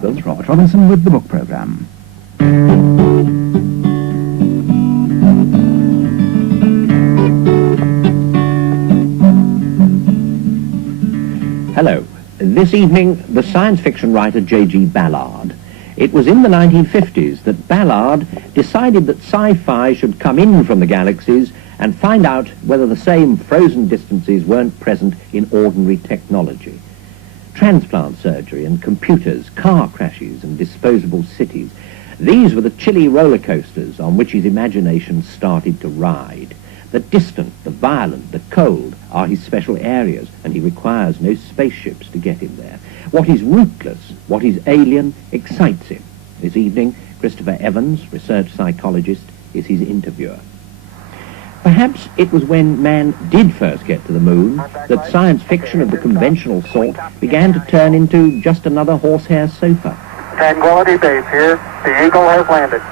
There's Robert Robinson with the book programme. Hello. This evening, the science fiction writer J.G. Ballard. It was in the 1950s that Ballard decided that Sci-Fi should come in from the galaxies and find out whether the same frozen distances weren't present in ordinary technology. Transplant surgery and computers, car crashes and disposable cities. These were the chilly roller coasters on which his imagination started to ride. The distant, the violent, the cold are his special areas, and he requires no spaceships to get him there. What is rootless, what is alien, excites him. This evening, Christopher Evans, research psychologist, is his interviewer. Perhaps it was when man did first get to the moon that science fiction of the conventional sort began to turn into just another horsehair sofa. Tranquility Base here. The Eagle has landed.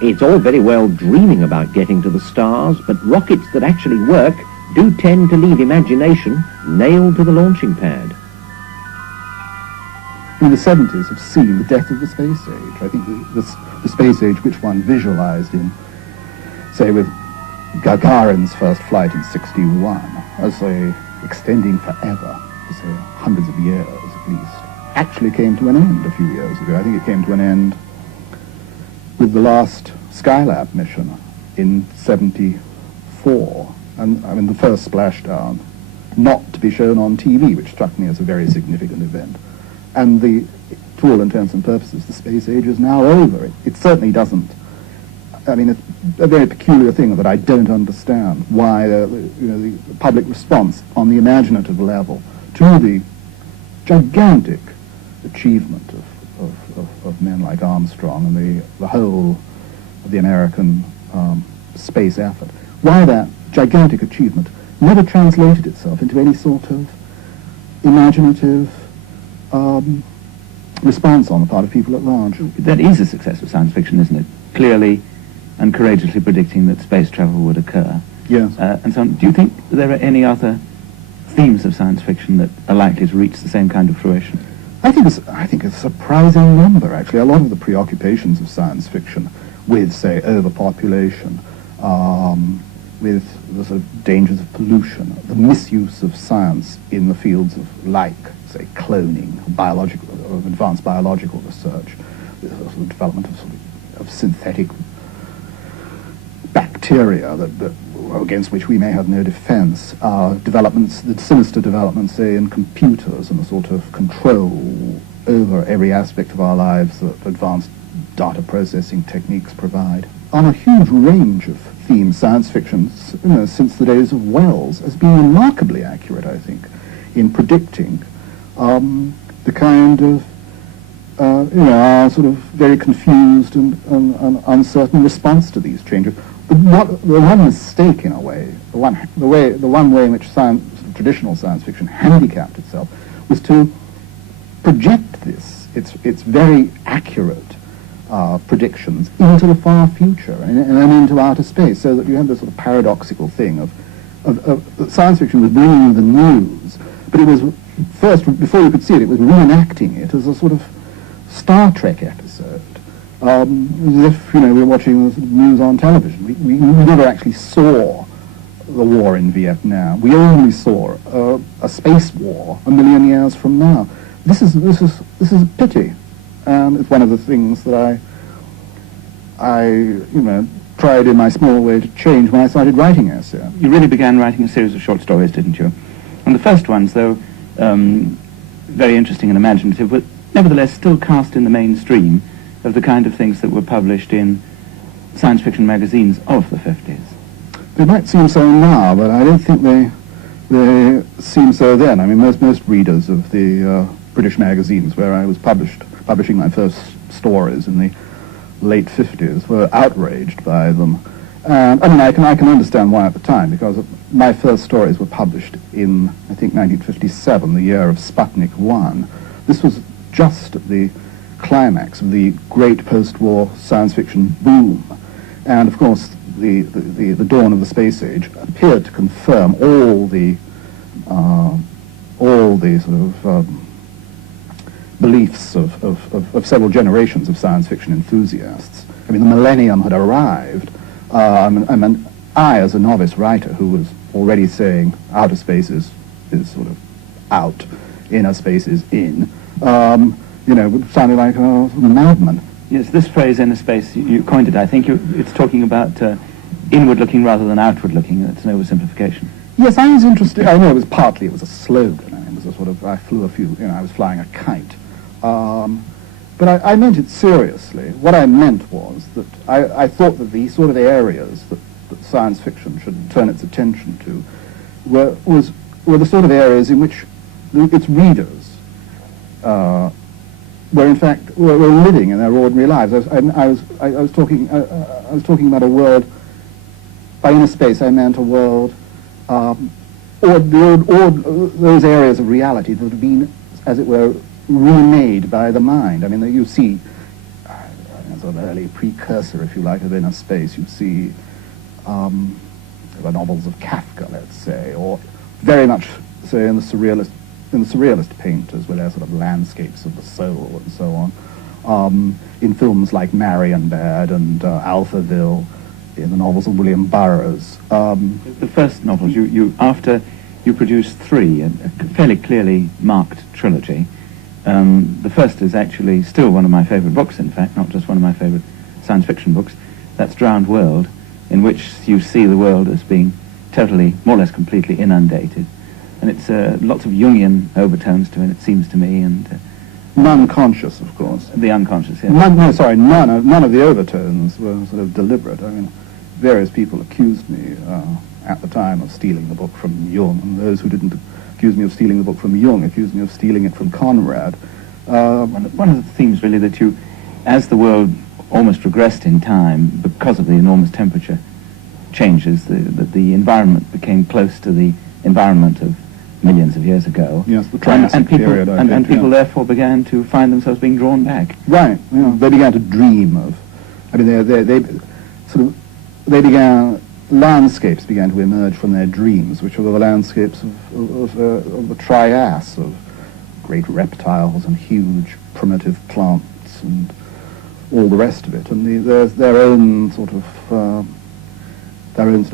It's all very well dreaming about getting to the stars, but rockets that actually work do tend to leave imagination nailed to the launching pad. In the 70s have seen the death of the space age. I think the space age which one visualized in, say, with Gagarin's first flight in '61, as extending forever, for say hundreds of years at least, actually came to an end a few years ago. I think it came to an end with the last Skylab mission in '74, and I mean the first splashdown, not to be shown on TV, which struck me as a very significant event. And to all intents and purposes, the space age is now over. It certainly doesn't. I mean, it's a very peculiar thing that I don't understand why the public response on the imaginative level to the gigantic achievement of men like Armstrong and the whole of the American space effort, why that gigantic achievement never translated itself into any sort of imaginative response on the part of people at large. That is a success of science fiction, isn't it? Clearly and courageously predicting that space travel would occur. Yes. And so on. Do you think there are any other themes of science fiction that are likely to reach the same kind of fruition? I think a surprising number, actually. A lot of the preoccupations of science fiction with, say, overpopulation, with the sort of dangers of pollution, the misuse of science in the fields of, like, say, cloning, advanced biological research, the sort of development of synthetic bacteria against which we may have no defense, developments, the sinister developments, say, in computers and the sort of control over every aspect of our lives that advanced data processing techniques provide. On a huge range of themes, science fiction, since the days of Wells, has been remarkably accurate, I think, in predicting the kind of, our sort of very confused and uncertain response to these changes. The one mistake, in a way, the one way in which traditional science fiction handicapped itself was to project its very accurate predictions into the far future and into outer space, so that you had this sort of paradoxical thing of science fiction was bringing you the news, but it was first, before you could see it, it was reenacting it as a sort of Star Trek episode. As if, we were watching the news on television. We never actually saw the war in Vietnam. We only saw a space war a million years from now. This is a pity, and it's one of the things that I tried in my small way to change when I started writing essays. You really began writing a series of short stories, didn't you? And the first ones, though very interesting and imaginative, but nevertheless still cast in the mainstream of the kind of things that were published in science fiction magazines of the 50s. They might seem so now, but I don't think they seemed so then. I mean, most readers of the British magazines where I was publishing my first stories in the late 50s were outraged by them. And I mean, I can understand why at the time, because my first stories were published in, I think, 1957, the year of Sputnik 1. This was just at the climax of the great post-war science fiction boom. And of course, the dawn of the space age appeared to confirm all the all the sort of beliefs of several generations of science fiction enthusiasts. I mean, the millennium had arrived. I, as a novice writer who was already saying outer space is sort of out, inner space is in, sounded like a madman. Yes, this phrase, inner space, you coined it. I think it's talking about inward-looking rather than outward-looking. That's an oversimplification. Yes, I was interested. I know it was a slogan. I mean, it was a sort of, I flew a few, I was flying a kite. But I meant it seriously. What I meant was that I thought that the sort of areas that science fiction should turn its attention to were the sort of areas in which its readers were in fact were living in their ordinary lives. I was talking about a world. By inner space, I meant a world, or those areas of reality that have been, as it were, remade by the mind. I mean, you see, as an early precursor, if you like, of inner space, you see the novels of Kafka, let's say, or very much, say, in the surrealist painters, with their sort of landscapes of the soul and so on. In films like Marienbad and Alphaville, in the novels of William Burroughs. The first novels, after you produced three, a fairly clearly marked trilogy. The first is actually still one of my favourite books, in fact, not just one of my favourite science fiction books. That's Drowned World, in which you see the world as being totally, more or less completely inundated. And it's lots of Jungian overtones to it, it seems to me, and... non-conscious, of course. The unconscious, yes. None of the overtones were sort of deliberate. I mean, various people accused me at the time of stealing the book from Jung, and those who didn't accuse me of stealing the book from Jung accused me of stealing it from Conrad. One of the themes, really, that as the world almost regressed in time because of the enormous temperature changes, that the environment became close to the environment of millions of years ago. Yes, the Triassic period, I think. And people therefore began to find themselves being drawn back. Right. They began to dream of. I mean, landscapes began to emerge from their dreams, which were the landscapes of the Trias, of great reptiles and huge primitive plants and all the rest of it. And their own sort of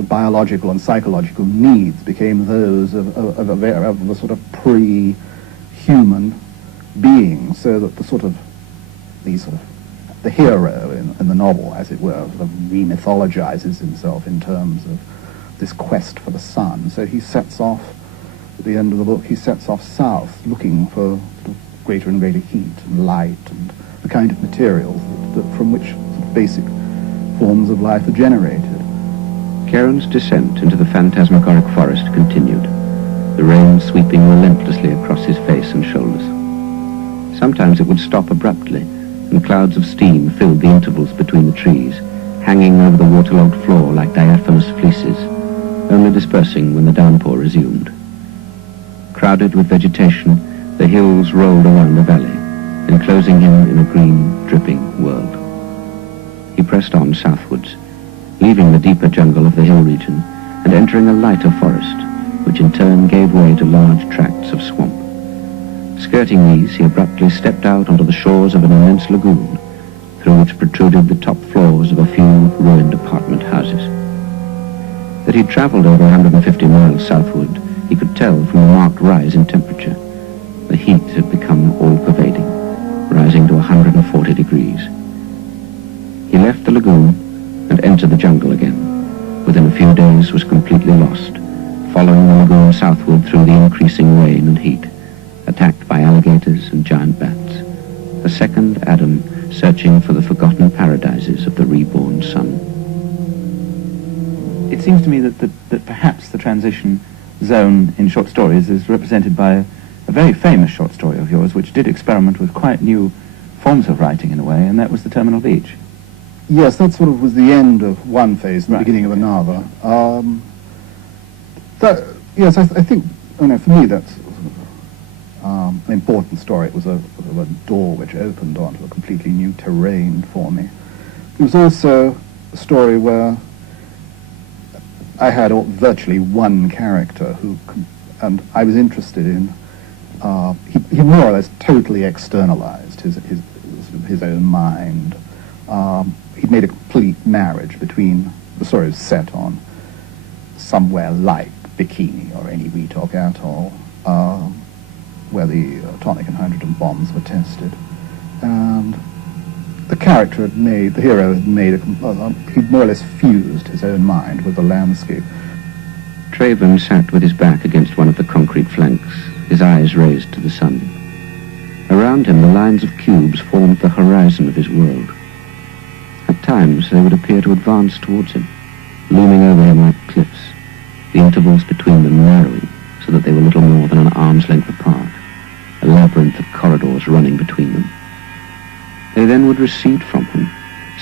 biological and psychological needs became those of a sort of pre-human being, so that the hero in the novel, as it were, sort of re-mythologizes himself in terms of this quest for the sun. So he sets off, at the end of the book, he sets off south, looking for sort of greater and greater heat and light and the kind of materials from which sort of basic forms of life are generated. Charon's descent into the phantasmagoric forest continued, the rain sweeping relentlessly across his face and shoulders. Sometimes it would stop abruptly, and clouds of steam filled the intervals between the trees, hanging over the waterlogged floor like diaphanous fleeces, only dispersing when the downpour resumed. Crowded with vegetation, the hills rolled around the valley, enclosing him in a green, dripping world. He pressed on southwards, leaving the deeper jungle of the hill region and entering a lighter forest, which in turn gave way to large tracts of swamp. Skirting these, he abruptly stepped out onto the shores of an immense lagoon, through which protruded the top floors of a few ruined apartment houses. That he'd travelled over 150 miles southward, he could tell from a marked rise in temperature. The heat had become all-pervading, rising to 140 degrees. He left the lagoon and entered the jungle again. Within a few days was completely lost, following the lagoon southward through the increasing rain and heat, attacked by alligators and giant bats. A second Adam searching for the forgotten paradises of the reborn sun. It seems to me that perhaps the transition zone in short stories is represented by a very famous short story of yours, which did experiment with quite new forms of writing in a way, and that was The Terminal Beach. Yes, that sort of was the end of one phase, the beginning of another. Yes, I think, for me that's an important story. It was a door which opened onto a completely new terrain for me. It was also a story where I had virtually one character and I was interested in he more or less totally externalized his own mind. He'd made a complete marriage between, the story is set on somewhere like Bikini or any Weetok atoll, where the atomic and hydrogen bombs were tested. And the character the hero had made he'd more or less fused his own mind with the landscape. Traven sat with his back against one of the concrete flanks, his eyes raised to the sun. Around him the lines of cubes formed the horizon of his world. At times they would appear to advance towards him, looming over him like cliffs, the intervals between them narrowing so that they were little more than an arm's length apart, a labyrinth of corridors running between them. They then would recede from him,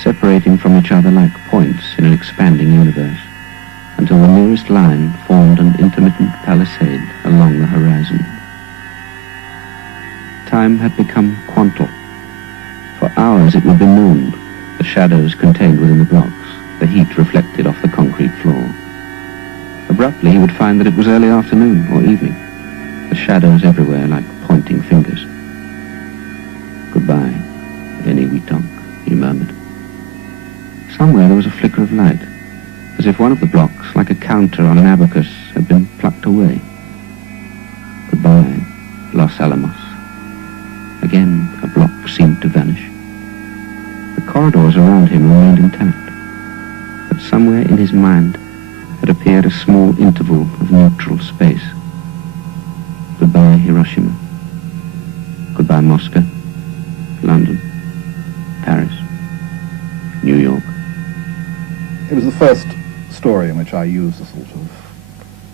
separating from each other like points in an expanding universe, until the nearest line formed an intermittent palisade along the horizon. Time had become quantal. For hours it would be noon, the shadows contained within the blocks, the heat reflected off the concrete floor. Abruptly he would find that it was early afternoon or evening, the shadows everywhere like pointing fingers. Goodbye, Any Weetok, he murmured. Somewhere there was a flicker of light, as if one of the blocks, like a counter on an abacus, had been plucked away. Goodbye, Los Alamos. Again, a block seemed to vanish. The corridors around him remained intact, but somewhere in his mind had appeared a small interval of neutral space. Goodbye, Hiroshima. Goodbye, Moscow, London, Paris, New York. It was the first story in which I used a sort of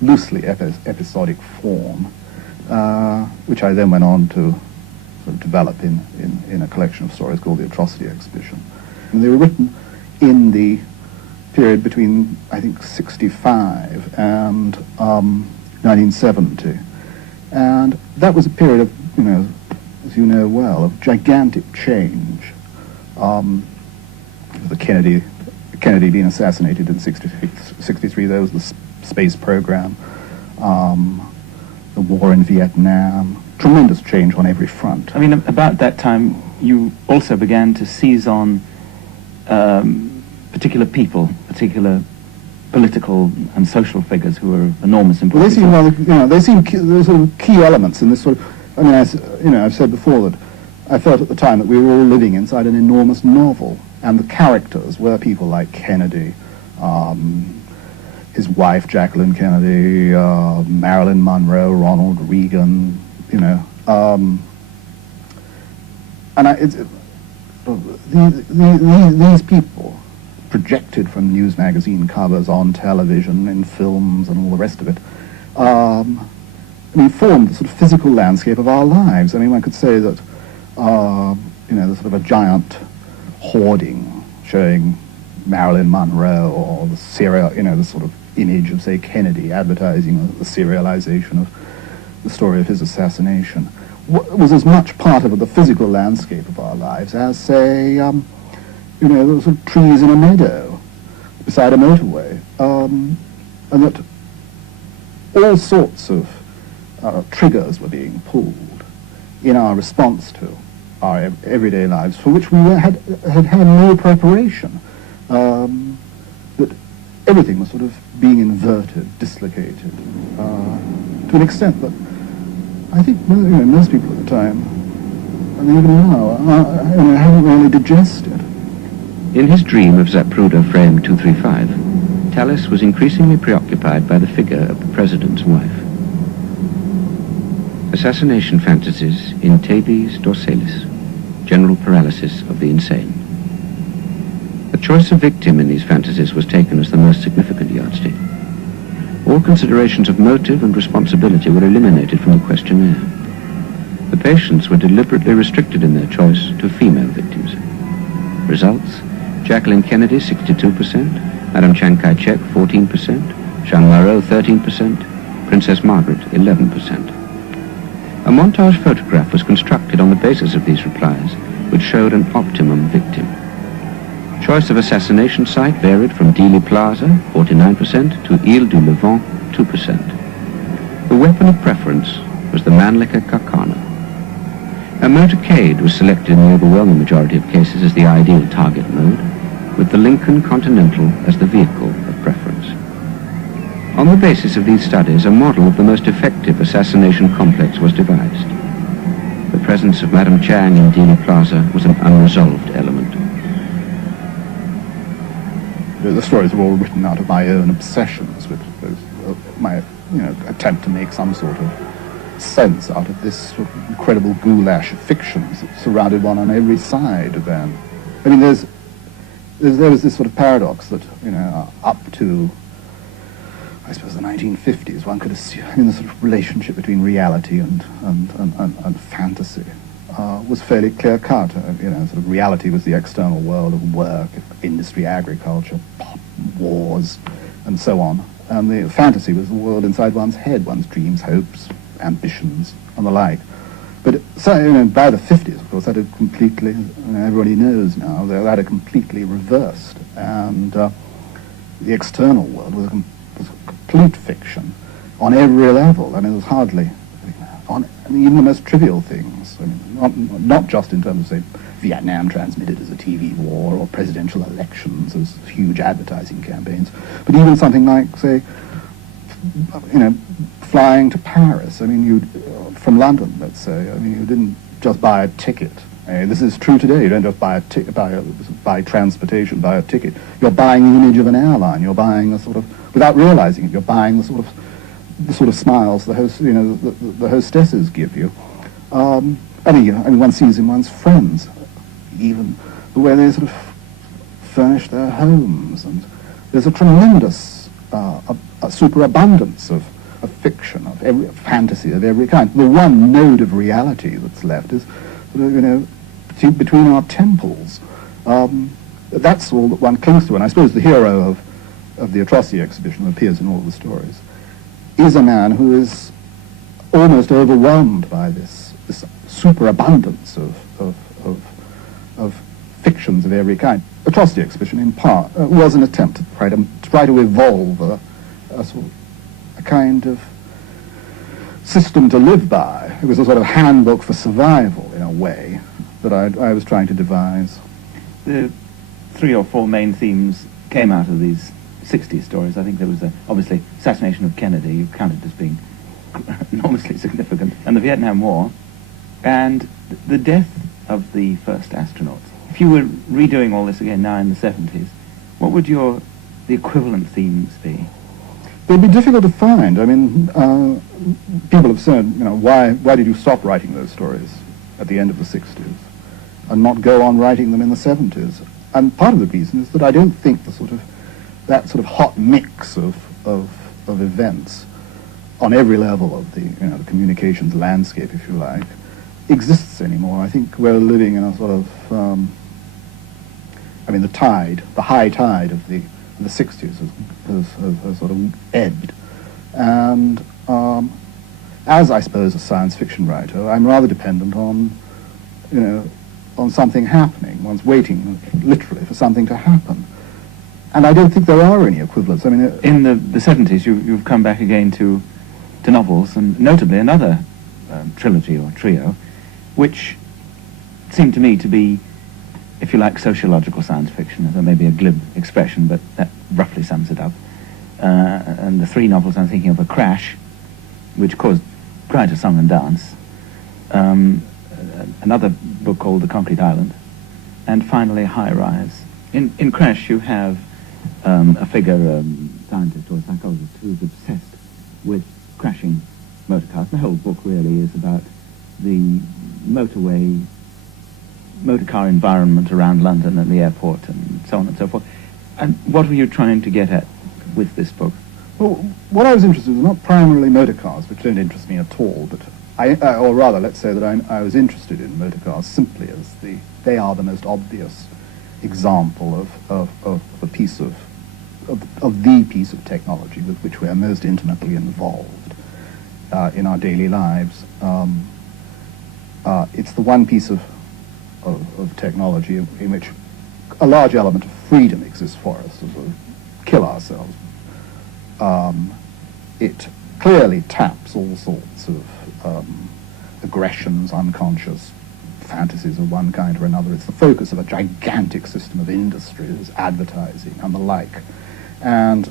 loosely episodic form, which I then went on to sort of develop in a collection of stories called the Atrocity exhibition. And they were written in the period between, I think, 65 and 1970. And that was a period of, as you know well, of gigantic change. The Kennedy being assassinated in 63, there was the space program, the war in Vietnam, tremendous change on every front. I mean, about that time, you also began to seize on particular people, particular political and social figures who were enormous importance. Well, they seem there's sort of key elements in this sort of. I mean, I've said before that I felt at the time that we were all living inside an enormous novel, and the characters were people like Kennedy, his wife Jacqueline Kennedy, Marilyn Monroe, Ronald Reagan, and these people, projected from news magazine covers on television, in films, and all the rest of it, formed the sort of physical landscape of our lives. I mean, one could say that, there's sort of a giant hoarding showing Marilyn Monroe, or the sort of image of, say, Kennedy advertising the serialization of the story of his assassination, was as much part of the physical landscape of our lives as, say, the sort of trees in a meadow beside a motorway, and that all sorts of triggers were being pulled in our response to our everyday lives, for which we had no preparation. That everything was sort of being inverted, dislocated, to an extent that I think most people at the time, and even now, haven't really digested. In his dream of Zapruder Frame 235, Tallis was increasingly preoccupied by the figure of the president's wife. Assassination fantasies in tabes dorsalis, general paralysis of the insane. The choice of victim in these fantasies was taken as the most significant yardstick. All considerations of motive and responsibility were eliminated from the questionnaire. The patients were deliberately restricted in their choice to female victims. Results: Jacqueline Kennedy 62%, Madame Chiang Kai-shek 14%, Jean Moreau 13%, Princess Margaret 11%. A montage photograph was constructed on the basis of these replies, which showed an optimum victim. Choice of assassination site varied from Dealey Plaza, 49%, to Ile du Levant, 2%. The weapon of preference was the Mannlicher Karkana, A motorcade was selected in the overwhelming majority of cases as the ideal target mode, with the Lincoln Continental as the vehicle of preference. On the basis of these studies, a model of the most effective assassination complex was devised. The presence of Madame Chang in Dealey Plaza was an unresolved element. The stories are all written out of my own obsessions with my attempt to make some sort of sense out of this sort of incredible goulash of fictions that surrounded one on every side. Then, I mean, there was this sort of paradox that up to, I suppose, the 1950s, one could assume the sort of relationship between reality and fantasy was fairly clear-cut. Sort of reality was the external world of work, industry, agriculture, wars, and so on. And the fantasy was the world inside one's head, one's dreams, hopes, ambitions, and the like. But so, by the 50s, of course, that had completely, everybody knows now, that had completely reversed. And the external world was a complete fiction on every level. I mean, there was hardly, even the most trivial things. I mean, not just in terms of, say, Vietnam transmitted as a TV war or presidential elections as huge advertising campaigns, but even something like, say, flying to Paris. I mean, from London, let's say. I mean, you didn't just buy a ticket. This is true today. You don't just buy buy transportation, buy a ticket. You're buying the image of an airline. You're buying the sort of, without realizing it, you're buying the sort of smiles the host, the hostesses give you. I mean, one sees in one's friends, even the way they sort of furnish their homes, and there's a tremendous a superabundance of fiction, of every fantasy of every kind. The one node of reality that's left is, between our temples. That's all that one clings to, and I suppose the hero of the Atrocity exhibition, who appears in all the stories, is a man who is almost overwhelmed by this superabundance of fictions of every kind. Atrocity exhibition, in part, was an attempt to try to evolve a kind of system to live by. It was a sort of handbook for survival, in a way, that I was trying to devise. The 3 or 4 main themes came out of these 60s stories. I think there was obviously assassination of Kennedy, you counted as being enormously significant, and the Vietnam War, and the death of the first astronauts. If you were redoing all this again now in the 70s, what would the equivalent themes be? They'd be difficult to find. I mean, people have said, why did you stop writing those stories at the end of the 60s and not go on writing them in the 70s? And part of the reason is that I don't think that sort of hot mix of events on every level of the communications landscape, if you like, exists anymore. I think we're living in a sort of the high tide of the 60s has sort of ebbed. And as I suppose a science fiction writer, I'm rather dependent on something happening. One's waiting literally for something to happen. And I don't think there are any equivalents. I mean, in the 70s, you've come back again to novels, and notably another trilogy or trio, which seemed to me to be, if you like, sociological science fiction. There may be a glib expression, but that roughly sums it up. And the 3 novels I'm thinking of are Crash, which caused quite a song and dance, another book called The Concrete Island, and finally High Rise. In Crash you have a figure, scientist or a psychologist, who's obsessed with crashing motor cars. The whole book really is about the motor car environment around London and the airport and so on and so forth. And what were you trying to get at with this book? Well, what I was interested in was not primarily motor cars, which don't interest me at all, but or rather, let's say that I was interested in motor cars simply as they are the most obvious example of the piece of technology with which we are most intimately involved in our daily lives. It's the one piece of technology in which a large element of freedom exists for us to sort of kill ourselves. It clearly taps all sorts of aggressions, unconscious fantasies of one kind or another. It's the focus of a gigantic system of industries, advertising, and the like. And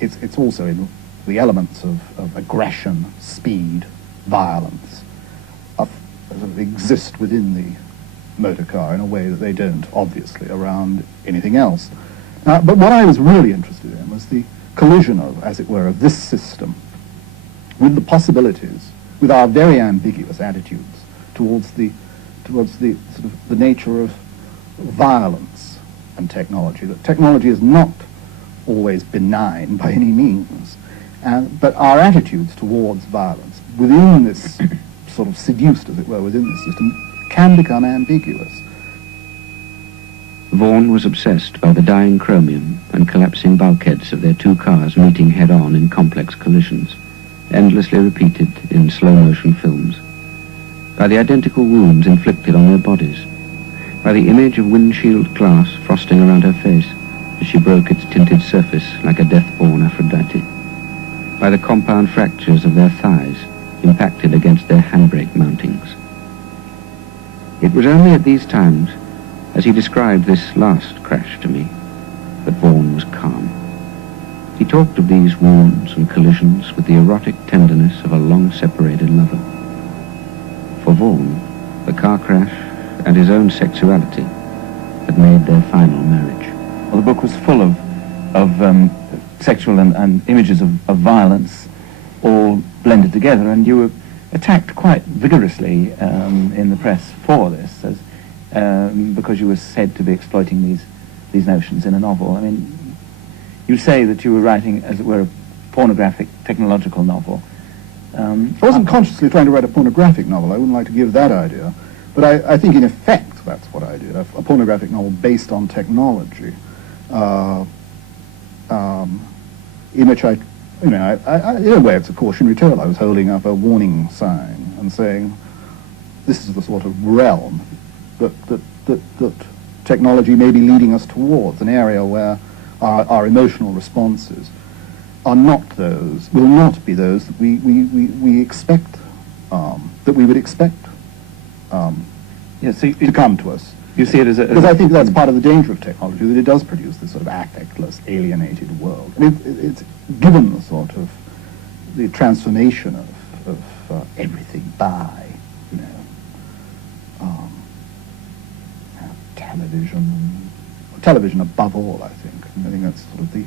it's also in the elements of aggression, speed, violence, sort of exist within the motor car in a way that they don't, obviously, around anything else. But what I was really interested in was the collision of, as it were, of this system with the possibilities, with our very ambiguous attitudes towards the sort of the nature of violence and technology. That technology is not always benign by any means, but our attitudes towards violence within this sort of seduced, as it were, within this system can become ambiguous. Vaughan was obsessed by the dying chromium and collapsing bulkheads of their two cars meeting head-on in complex collisions, endlessly repeated in slow-motion films, by the identical wounds inflicted on their bodies, by the image of windshield glass frosting around her face as she broke its tinted surface like a death-born Aphrodite, by the compound fractures of their thighs impacted against their handbrake mountings. It was only at these times, as he described this last crash to me, that Vaughan was calm. He talked of these wounds and collisions with the erotic tenderness of a long-separated lover. For Vaughan, the car crash and his own sexuality had made their final marriage. Well, the book was full of sexual and images of violence all blended together, and you were attacked quite vigorously in the press for this, because you were said to be exploiting these notions in a novel. I mean, you say that you were writing, as it were, a pornographic technological novel. I wasn't consciously trying to write a pornographic novel. I wouldn't like to give that idea. But I think, in effect, that's what I did, a pornographic novel based on technology, in which I, in a way, it's a cautionary tale. I was holding up a warning sign and saying, this is the sort of realm that technology may be leading us towards, an area where our emotional responses are not those, will not be those that we expect, that we would expect to come to us. You see it as a... Because I think that's part of the danger of technology, that it does produce this sort of affectless, alienated world. And it's given the sort of the transformation of everything by, television above all, I think. I think that's sort of the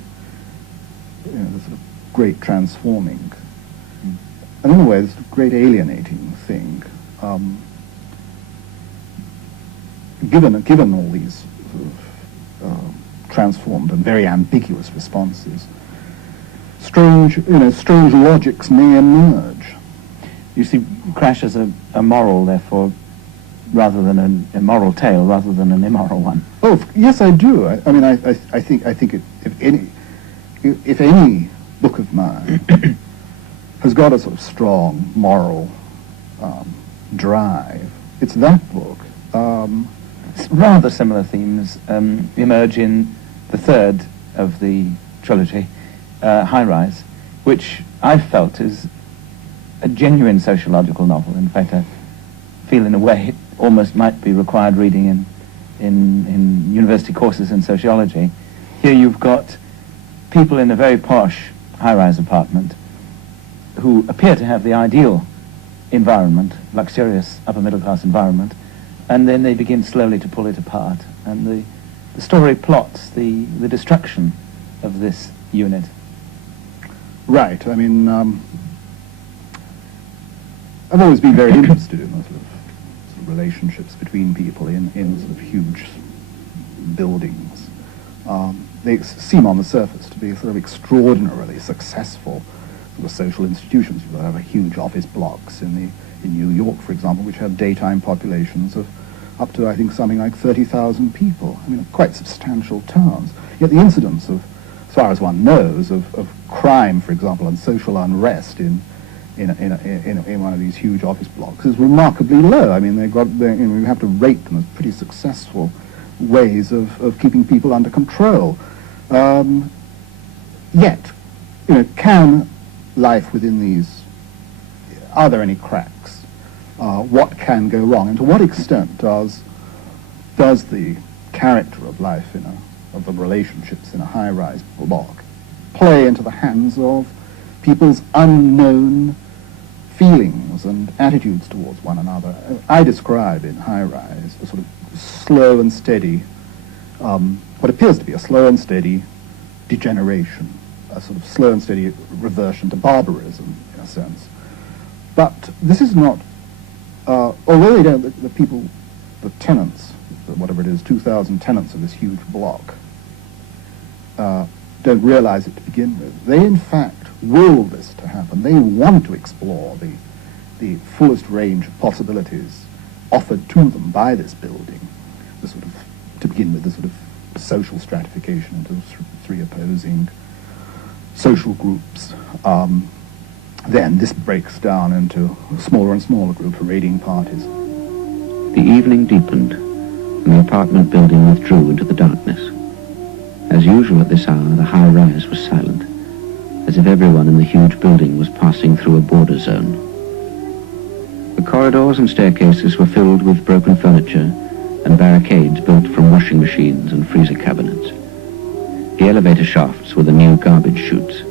sort of great transforming, and in a way, this great alienating thing. Given all these sort of transformed and very ambiguous responses, strange logics may emerge. You see Crash as a moral, therefore, rather than an immoral tale, rather than an immoral one. Oh, yes, I do. I mean, I think if any book of mine has got a sort of strong moral drive, it's that book. Rather similar themes emerge in the third of the trilogy, High Rise, which I felt is a genuine sociological novel. In fact, I feel in a way it almost might be required reading in university courses in sociology. Here you've got people in a very posh high-rise apartment who appear to have the ideal environment, luxurious upper-middle-class environment, and then they begin slowly to pull it apart. And the story plots the destruction of this unit. Right. I mean, I've always been very interested in the sort of relationships between people in sort of huge buildings. They seem on the surface to be sort of extraordinarily successful sort of social institutions. You have huge office blocks in New York, for example, which had daytime populations of up to, I think, something like 30,000 people. I mean, quite substantial towns. Yet the incidence of, as far as one knows, of crime, for example, and social unrest in one of these huge office blocks is remarkably low. I mean, we have to rate them as pretty successful ways of keeping people under control. Yet, can life within these, are there any cracks? what can go wrong, and to what extent does the character of life of the relationships in a high-rise block play into the hands of people's unknown feelings and attitudes towards one another. I describe in high-rise a sort of slow and steady, what appears to be a slow and steady degeneration, a sort of slow and steady reversion to barbarism, in a sense. But this is not, although they don't, the people, the tenants, whatever it is, 2,000 tenants of this huge block, don't realize it to begin with. They, in fact, will this to happen. They want to explore the fullest range of possibilities offered to them by this building, the sort of, to begin with, the sort of social stratification into three opposing social groups. Then this breaks down into smaller and smaller groups, raiding parties. The evening deepened, and the apartment building withdrew into the darkness. As usual at this hour, the high rise was silent, as if everyone in the huge building was passing through a border zone. The corridors and staircases were filled with broken furniture and barricades built from washing machines and freezer cabinets. The elevator shafts were the new garbage chutes.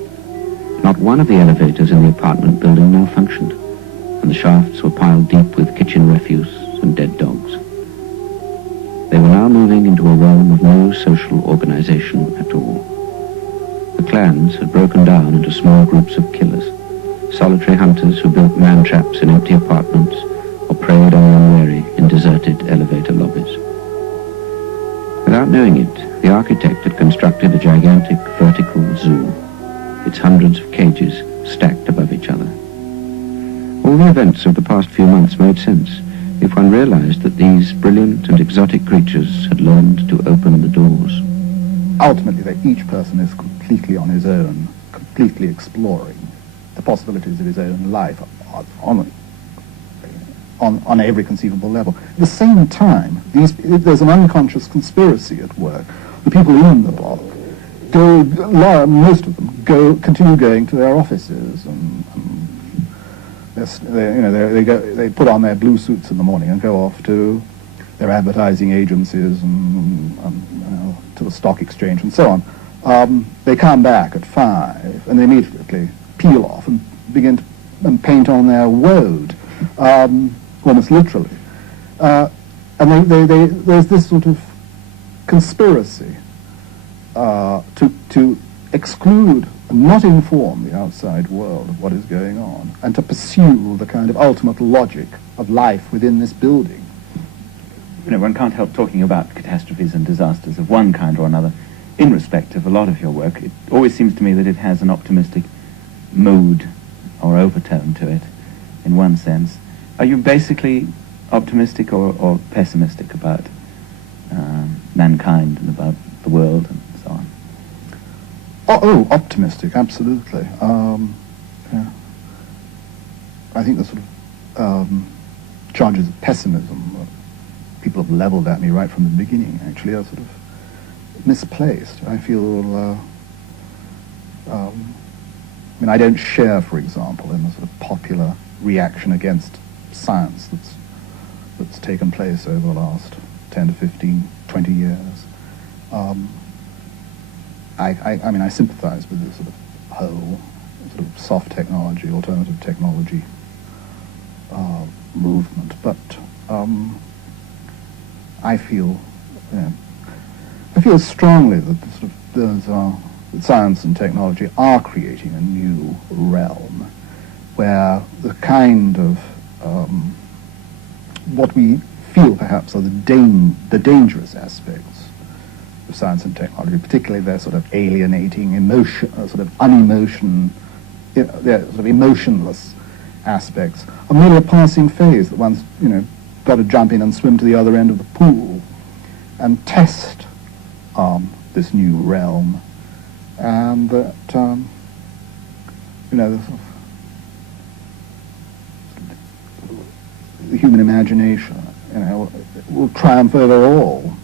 Not one of the elevators in the apartment building now functioned, and the shafts were piled deep with kitchen refuse and dead dogs. They were now moving into a realm of no social organization at all. The clans had broken down into small groups of killers, solitary hunters who built man-traps in empty apartments or preyed on the unwary in deserted elevator lobbies. Without knowing it, the architect had constructed a gigantic vertical zoo, its hundreds of cages stacked above each other. All the events of the past few months made sense if one realized that these brilliant and exotic creatures had learned to open the doors. Ultimately, that each person is completely on his own, completely exploring the possibilities of his own life on every conceivable level. At the same time, there's an unconscious conspiracy at work. The people in the block most of them continue going to their offices, and they put on their blue suits in the morning and go off to their advertising agencies and to the stock exchange and so on. They come back at 5 and they immediately peel off and begin to paint on their woad, almost literally. And there's this sort of conspiracy to exclude and not inform the outside world of what is going on, and to pursue the kind of ultimate logic of life within this building. You know, one can't help talking about catastrophes and disasters of one kind or another in respect of a lot of your work. It always seems to me that it has an optimistic mood or overtone to it, in one sense. Are you basically optimistic or pessimistic about mankind and about the world and so on? Oh, optimistic, absolutely. Yeah. I think the sort of charges of pessimism that people have leveled at me right from the beginning, actually, are sort of misplaced. I feel, I don't share, for example, in the sort of popular reaction against science that's taken place over the last 10 to 15, 20 years. I sympathize with this sort of whole sort of soft technology, alternative technology movement, but I feel strongly that that science and technology are creating a new realm where the kind of what we feel perhaps are the dangerous aspects of science and technology, particularly their sort of alienating emotion, sort of their sort of emotionless aspects, are merely a passing phase that one's got to jump in and swim to the other end of the pool and test this new realm, and that the human imagination will triumph over all.